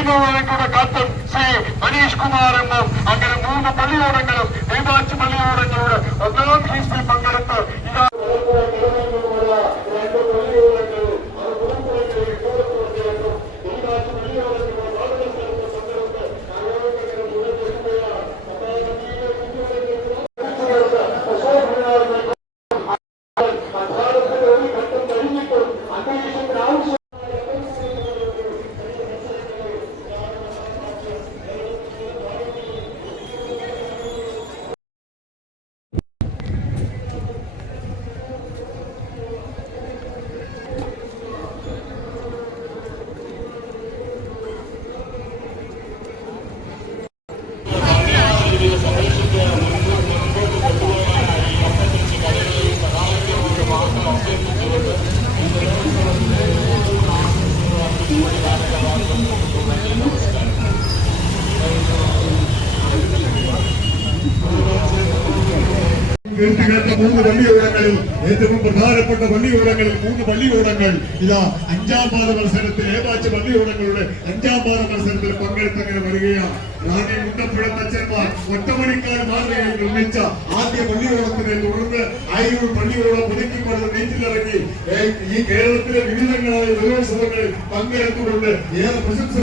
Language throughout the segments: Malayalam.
ദൈവവേലയുടെ കാത്തൻ ശ്രീ മനീഷ് കുമാർ എന്നും അങ്ങനെ മൂന്ന് പള്ളിയോടങ്ങളും ദൈവാച്ച് പള്ളിയോടങ്ങളുടെ ഒന്നാം ഫീസിൽ പങ്കെടുത്ത് കേട്ടുകേട്ട മൂന്ന് പള്ളിയോടങ്ങളിൽ ഏറ്റവും പ്രധാനപ്പെട്ട പള്ളിയോടങ്ങളിൽ മൂന്ന് പള്ളിയോടങ്ങൾ ഇതാ അഞ്ചാം പാദ മത്സരത്തിൽ ഏതാച്ച് പള്ളിയോടങ്ങളുടെ അഞ്ചാം പാദ മത്സരത്തിൽ പങ്കെടുത്തങ്ങനെ വരികയാണ് റാണി മുണ്ടപ്പുഴം തച്ചന്മാർ ഒറ്റമണിക്കാർ മാതൃകയിൽ നിർമ്മിച്ച ആദ്യ പള്ളിയോടത്തിനെ തുടർന്ന് ആയൂർ പള്ളിയോടം പുതുക്കിപ്പടുത്ത് നെയ്റ്റിലിറങ്ങി ഏ, ഈ കേരളത്തിലെ വിവിധങ്ങളായ ജലോത്സവങ്ങളിൽ പങ്കെടുത്തുകൊണ്ട് ഏറെ പ്രശംസ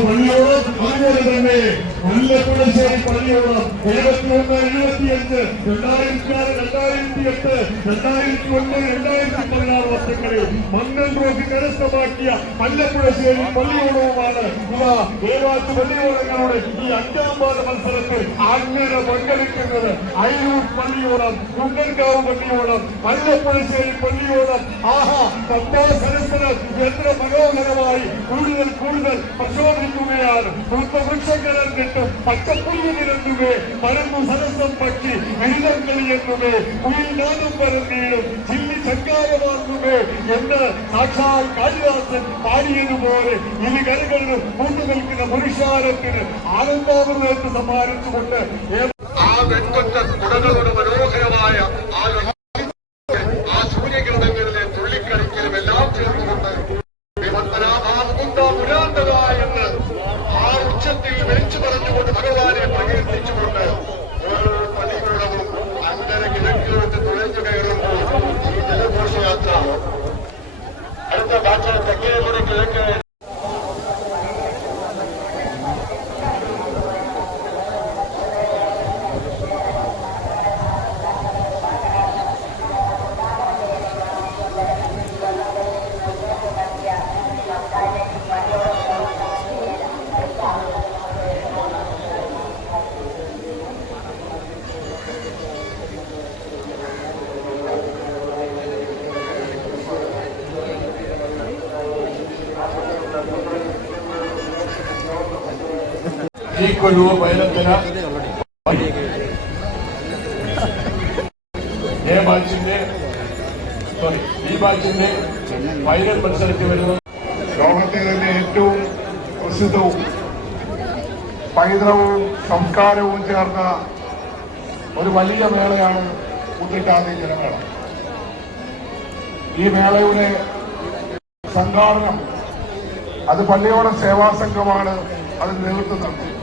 പള്ളിയോട് അതുപോലെ തന്നെ മുല്ലപ്പുഴശ്ശേരി പള്ളിയോട് എഴുപത്തി ഒന്ന് എഴുപത്തിയഞ്ച് രണ്ടായിരത്തി ആറ് രണ്ടായിരത്തി എട്ട് രണ്ടായിരത്തി ഒന്ന് രണ്ടായിരത്തി പതിനാറ് വർഷങ്ങളിൽ മംഗൾ ട്രോഫി കരസ്ഥമാക്കിയ മല്ലപ്പുഴശ്ശേരി പള്ളിയോടവുമാണ് ഇവ ഏകാത്ത് പള്ളിയോടങ്ങളുടെ ഈ അഞ്ചാം പാദ മത്സരത്തിൽ അങ്ങനെ പങ്കെടുക്കുന്നത് അയ്യൂർ പള്ളിയോടം കുണ്ടൻകാവ് പള്ളിയോടം മല്ലപ്പുഴശ്ശേരി പള്ളിയോടം ആഹാ പത്താം സരസ്വരം എത്ര മനോഹരമായി കൂടുതൽ കൂടുതൽ പ്രചോദിക്കുകയാണ് വൃക്ഷങ്ങളും കിട്ടും പച്ചപ്പുല്ല് നിരന്നുകേ പരന്നു സരസം പറ്റി വിരുദം കളിയെന്നുകേ കുയിൽനാദം പരന്നീടും ചില്ലി ചങ്കാരമാർന്നുകേ എന്ന് സാക്ഷാൽ കാളിദാസൻ പാടിയതുപോലെ ഇരു കരകളിലും കൂട്ടുനിൽക്കുന്ന പുരുഷാരത്തിന് ആനന്ദാമൃതത്തെ സമ്മാനിച്ചുകൊണ്ട് ആ വെൺകൊറ്റ കുടകളുടെ ഈ കൊഴുവ് പൈലത്തിന് എ ബാച്ചിന്റെ സോറി ബി ബാച്ചിന്റെ ഫൈനൽ മത്സരത്തിൽ വരുന്നത് ലോകത്തിൽ തന്നെ ഏറ്റവും പ്രസിദ്ധവും പൈതൃകവും സംസ്കാരവും ചേർന്ന ഒരു വലിയ മേളയാണ് കുത്തിട്ടാതി ജനമേള. ഈ മേളയുടെ സംഘാടനം അത് പള്ളിയോട സേവാ സംഘമാണ് അതിന് നേതൃത്വം നൽകുന്നത്.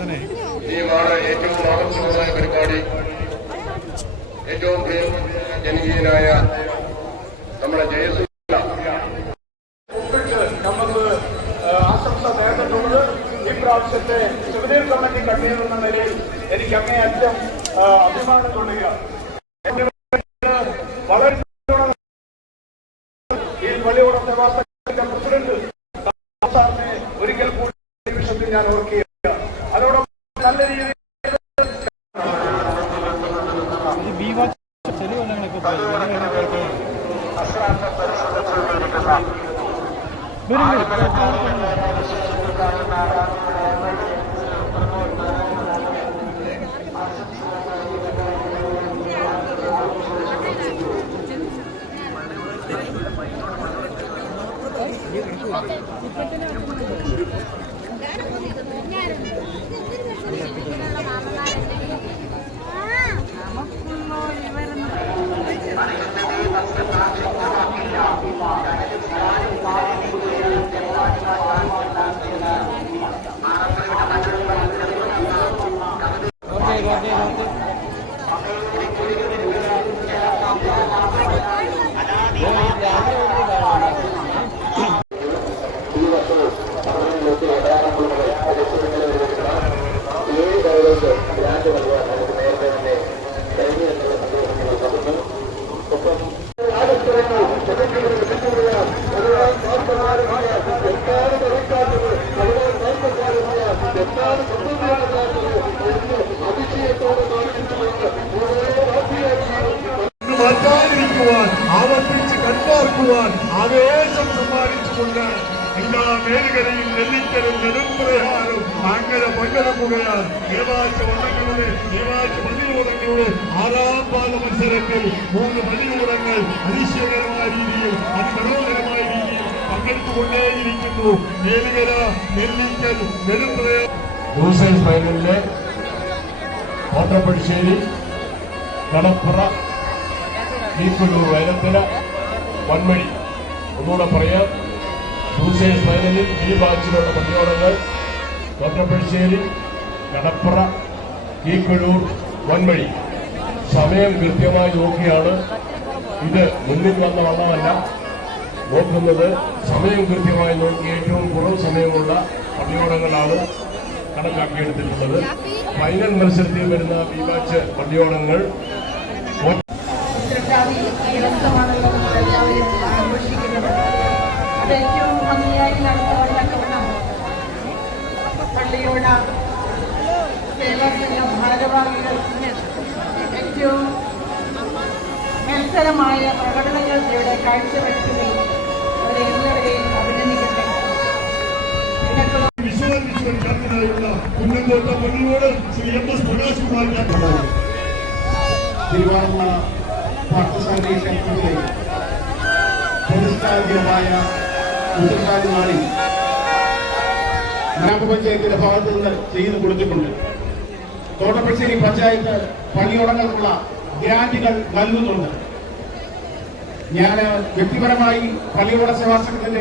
ഈ വാർഡ് ഏറ്റവും ആകർഷകമായ പരിപാടി. ഏറ്റവും ജനകീയനായ നമ്മുടെ ജയസൂര്യ ഈ കമ്മിറ്റി ഈ ഒരിക്കൽ കൂടി ഞാൻ ഓർക്കുകയാണ്. മാറ്റാതിരിക്കുവാൻ ആവർത്തിച്ച് കൺപാർക്കുവാൻ ആവേശം സമ്മാനിച്ചുകൊണ്ട് എല്ലാ മേലുകരയിൽ നെല്ലിക്കലും നെടുംപ്രഹാരം അങ്ങനെ പങ്കെടുക്കുകയാണ് ഏവാഴ്ച വള്ളങ്ങളുടെ ഏവാഴ്ച പള്ളിയോടങ്ങളുടെ ആറാം പാദ മത്സരത്തിൽ മൂന്ന് പള്ളിയോടങ്ങൾ അതിശയകരമായ രീതിയിൽ അതിമനോഹരമായ രീതിയിൽ പങ്കെടുത്തുകൊണ്ടേയിരിക്കുന്നു. മേലുകര നെല്ലിക്കൽ ലൂസേഴ്സ് ഫൈനലിലെ കോട്ടപ്പടിശ്ശേരി കടപ്പുറ ഈക്കുള്ളൂർ വയലത്തിന വൻമഴി ഒന്നുകൂടെ പറയാം. ലൂസേഴ്സ് ഫൈനലിൽ ഈ ബാച്ചിലുള്ള പള്ളിയോടങ്ങൾ കോട്ടപ്പടിശ്ശേരി കടപ്പുറ ഈക്കുള്ളൂർ വൻമഴി സമയം കൃത്യമായി നോക്കിയാണ്. ഇത് മുന്നിൽ വന്ന വള്ളമല്ല. നോക്കുന്നത് സമയം കൃത്യമായി നോക്കി ഏറ്റവും കുറവ് സമയമുള്ള പള്ളിയോടങ്ങളാണ് കണക്കാക്കിയെടുത്തിട്ടുള്ളത്. ഫൈനൽ മത്സരത്തിൽ വരുന്ന ഈ ബാച്ച് പള്ളിയോടങ്ങൾ ഉത്തരട്ടാതി ദിവസമാണല്ലോ നമ്മളെല്ലാവരും ആഘോഷിക്കുന്നത്. അത് ഏറ്റവും ഭംഗിയായി നടത്തവണ്ണക്കവണ്ണം പള്ളിയോട സേവാസംഘം ഭാരവാഹികൾ ഏറ്റവും മത്സരമായ പ്രകടനങ്ങൾ ഇവിടെ കാഴ്ചവെച്ചതിൽ അവരെ എല്ലാവരെയും അഭിനന്ദിക്കട്ടെ. വിശ്വൻ കുന്നംകോട്ട പള്ളിയോട് ശ്രീ എം എസ് പ്രകാശ് കുമാർ പ്രതിഷ്ഠാദ്യമായ ഉത്തരകാലി നാളിൽ ഗ്രാമപഞ്ചായത്തിന്റെ ഭാഗത്ത് നിന്ന് ചെയ്തു കൊടുത്തിട്ടുണ്ട്. തോട്ടപ്പശ്ശേരി പഞ്ചായത്ത് പണിയുടങ്ങാനുള്ള ഗ്രാന്റുകൾ നൽകുന്നുണ്ട്. ഞാൻ വ്യക്തിപരമായി പള്ളിയോട സേവാ സംഘത്തിന്റെ